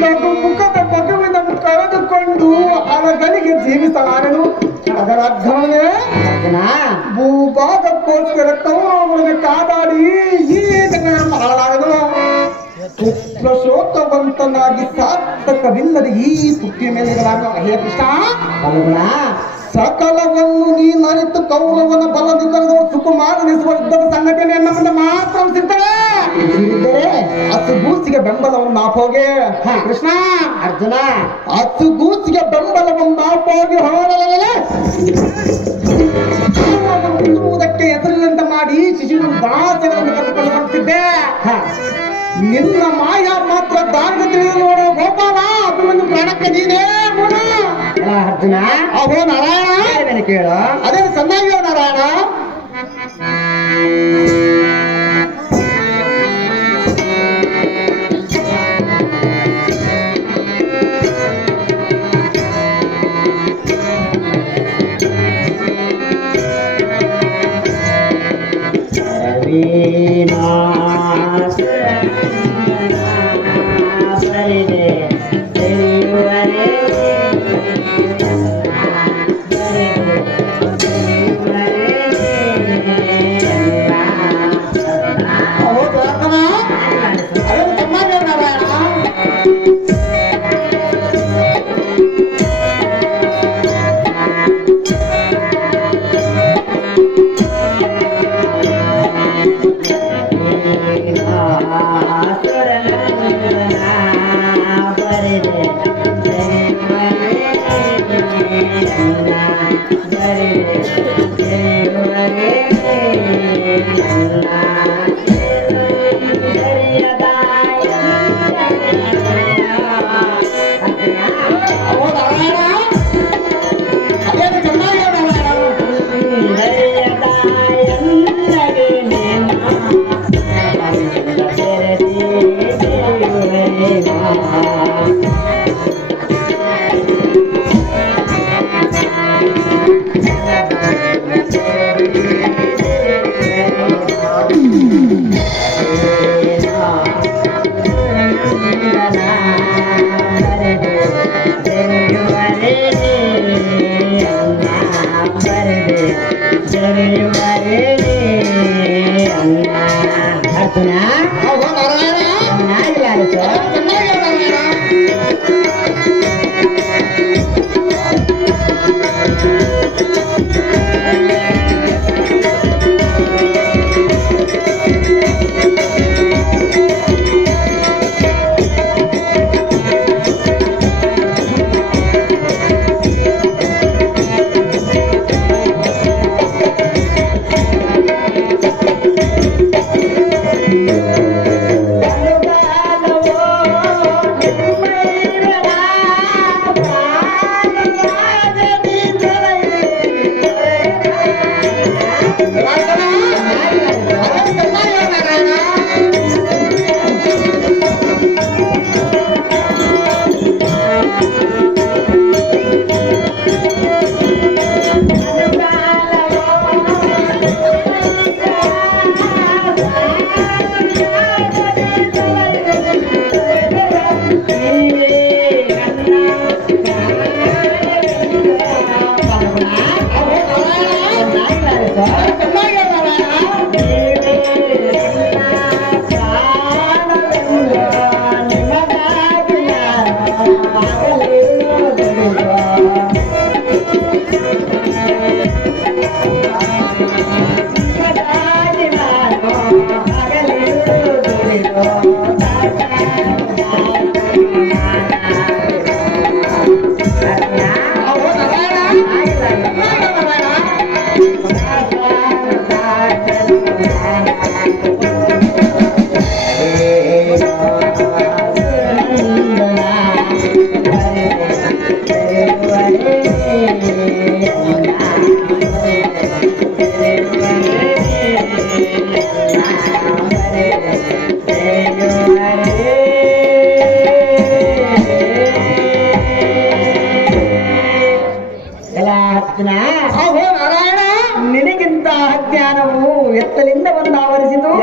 ನನ್ನ ಮುಖದ ಮಗುವಿನನ್ನು ಕಳೆದುಕೊಂಡು ಅರಗನಿಗೆ ಜೀವಿಸಲಾರೆನು. ಅದರ ಅರ್ಥವೇ ಭೂಭಾಗಕ್ಕೋಸ್ಕರ ಕೌರವರನ್ನು ಕಾದಾಡಿ ಈ ಜಗವನ್ನು ಹಾಳಾಗಲು ಪುತ್ರಶೋಕವಂತನಾಗಿ ಸಾರ್ಥಕವಿಲ್ಲದೆ ಈ ಪುಟ್ಟಿಯ ಮೇಲೆ ಹೇ ಕೃಷ್ಣ, ಸಕಲವನ್ನು ನೀನರಿತು ಕೌರವನ ಬಲದಿ ಕರೆದು ಸುಕುಮಾರನಿಸುವ ಯುದ್ಧದ ಸಂಘಟನೆ ನನ್ನ ಮುಂದೆ ಮಾತ್ರ ಸಿಗ್ತದೆ. ಹಸುಗೂಸಿಗೆ ಬೆಂಬಲವನ್ನು ನಾಪೋಗೆ ಕೃಷ್ಣ ಅರ್ಜುನ, ಹಸುಗೂಸಿಗೆ ಬೆಂಬಲವನ್ನು ನಾಪೋಗಿ ಹೊರಡುವುದಕ್ಕೆ ಹೆಸರಿನಂತ ಮಾಡಿ ಶಿಶುವಿನ ದಾಸಗಳನ್ನು ಕರೆದುಕೊಂಡು ಬರ್ತಿದ್ದೆ. ನಿನ್ನ ಮಾಯ ಮಾತ್ರ ದಾರ್ಗ ತಿಳಿದು ನೋಡು ಗೋಪಾಲ, ಅದನ್ನು ಪ್ರಾಣಕ್ಕೆ ನೀನೇ ಅರ್ಜುನ. ಅವೋ ನಾರಾಯಣ ಕೇಳ, ಅದೇ ಸಂದಾಗ್ಯ ನಾರಾಯಣ.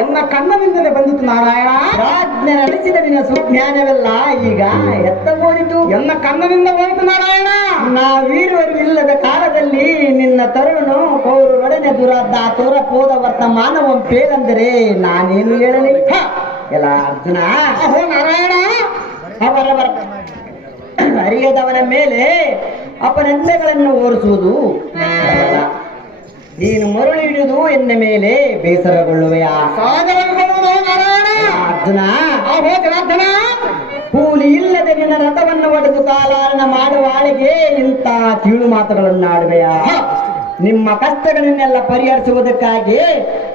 ಎನ್ನ ಕಣ್ಣನಿಂದಲೇ ಬಂದಿತ್ತು ನಾರಾಯಣ. ಪ್ರಾಜ್ಞೆ ನಡೆಸಿದ ನಿನ್ನ ಸುಜ್ಞಾನವೆಲ್ಲ ಈಗ ಎತ್ತ ಹೋಯಿತು. ಎನ್ನ ಕಣ್ಣನಿಂದ ಹೋಯಿತು ನಾರಾಯಣ. ನಾವೀರುವರು ಇಲ್ಲದ ಕಾಲದಲ್ಲಿ ನಿನ್ನ ತರುಣನು ಕೌರವರೊಡನೆ ದುರಾದ ತೋರಪೋದ ವರ್ತಮಾನವಂ ಪೇರೆಂದರೆ ನಾನೇನು ಹೇಳಲಿ? ಎಲ್ಲ ಅರ್ಜುನ, ಅಹೋ ನಾರಾಯಣ, ಅವರವರ ಅರಿಯದವನ ಮೇಲೆ ಅಪನಂದೆಗಳನ್ನು ಓರಿಸುವುದು ಸರಳ. ನೀನು ಮರುಳು ಹಿಡಿಯುವುದು ಎನ್ನ ಮೇಲೆ ಬೇಸರಗೊಳ್ಳುವೆಯ ನಾರಾಯಣ. ಅರ್ಜುನ, ಅಹೋ ಜನಾರ್ದನ, ಕೂಲಿ ಇಲ್ಲದೆ ನಿನ್ನ ರಥವನ್ನು ಒಡೆದು ಕಾಲಾರಣ ಮಾಡುವ ಆಳಿಗೆ ಇಂಥ ಕೀಳು ಮಾತುಗಳನ್ನು ಆಡುವೆಯ? ನಿಮ್ಮ ಕಷ್ಟಗಳನ್ನೆಲ್ಲ ಪರಿಹರಿಸುವುದಕ್ಕಾಗಿ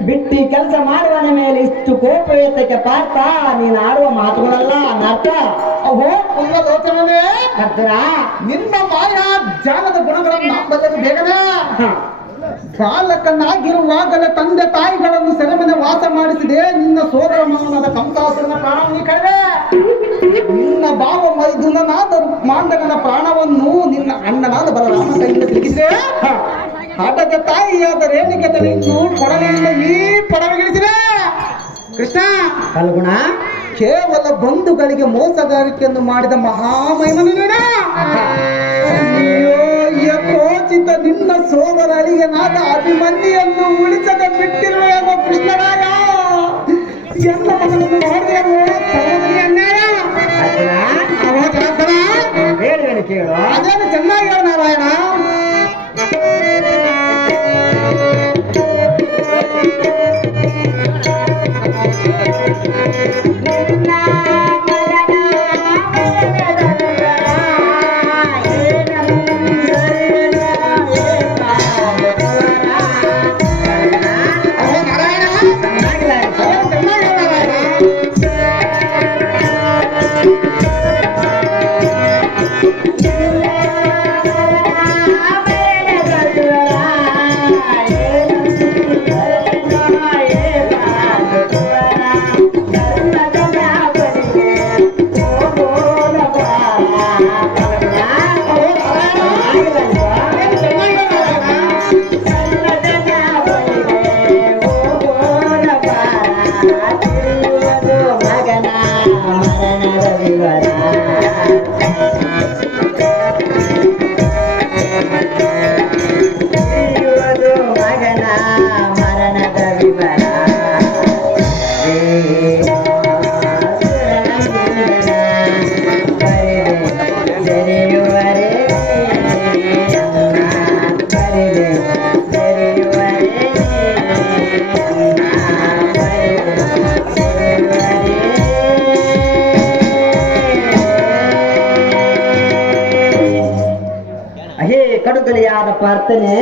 ಬಿಟ್ಟಿ ಕೆಲಸ ಮಾಡುವನ ಮೇಲೆ ಇಷ್ಟು ಕೋಪ ಏತಕ್ಕೆ ಪಾರ್ಥ? ನೀನು ಆಡುವ ಮಾತುಗಳಲ್ಲ ಅನರ್ಥ. ಅಹೋ ಪುಲ್ಲಲೋಚನನೇ, ಅರ್ಜುನ, ನಿನ್ನ ಮಾಯಾ ಜಾಲದ ಗುಣಗಳನ್ನು ನಂಬಲು ಬೇಗನೆ. ಬಾಲಕನಾಗಿರುವಾಗಲೇ ತಂದೆ ತಾಯಿಗಳನ್ನು ಸೆರೆಮನೆ ವಾಸ ಮಾಡಿಸಿದೆ. ನಿನ್ನ ಸೋದರ ಮಾವನಾದ ಕಂಸಾಸುರನ ಪ್ರಾಣವನ್ನು ಕಳೆದೆ. ನಿನ್ನ ಭಾವ ಮೈದುನನಾದ ಮಾಂಡವನ ಪ್ರಾಣವನ್ನು ನಿನ್ನ ಅಣ್ಣನಾದ ಬಲರಾಮ ಕೈಯಿಂದ ಸಿಕ್ಕಿದೆ. ಹಠದ ತಾಯಿಯಾದ ರೇಣಿಕೆ ತಲೆಯನ್ನು ಕೊಡಲಿಯಿಂದ ಈ ಪಡವೆಗಿಳಿಸಿದೆ. ಕೃಷ್ಣ, ಫಲ್ಗುಣ, ಕೇವಲ ಬಂಧುಗಳಿಗೆ ಮೋಸಗಾರಿಕೆಯನ್ನು ಮಾಡಿದ ಮಹಾಮಹಿಮನು ನೀನು. ಯಥೋಚಿತ ನಿನ್ನ ಸೋದರ ಅಳಿಯನಾದ ಅಭಿಮನ್ಯನ್ನು ಉಳಿಸದೆ ಬಿಟ್ಟಿರುವೆಯೋ ಕೃಷ್ಣರಾಯ. ಎಲ್ಲ ಮಗನನ್ನು ಮಾಡಿದೆಯೋ ಅನ್ಯಾಯ. ಹೇಳಿ ಕೇಳು. ಅದೇನು ಚೆನ್ನಾಗಿ ಹೇಳು ನಾರಾಯಣ. ಕಡುಗಲಿಯಾದ ಪ್ರಾರ್ಥನೆ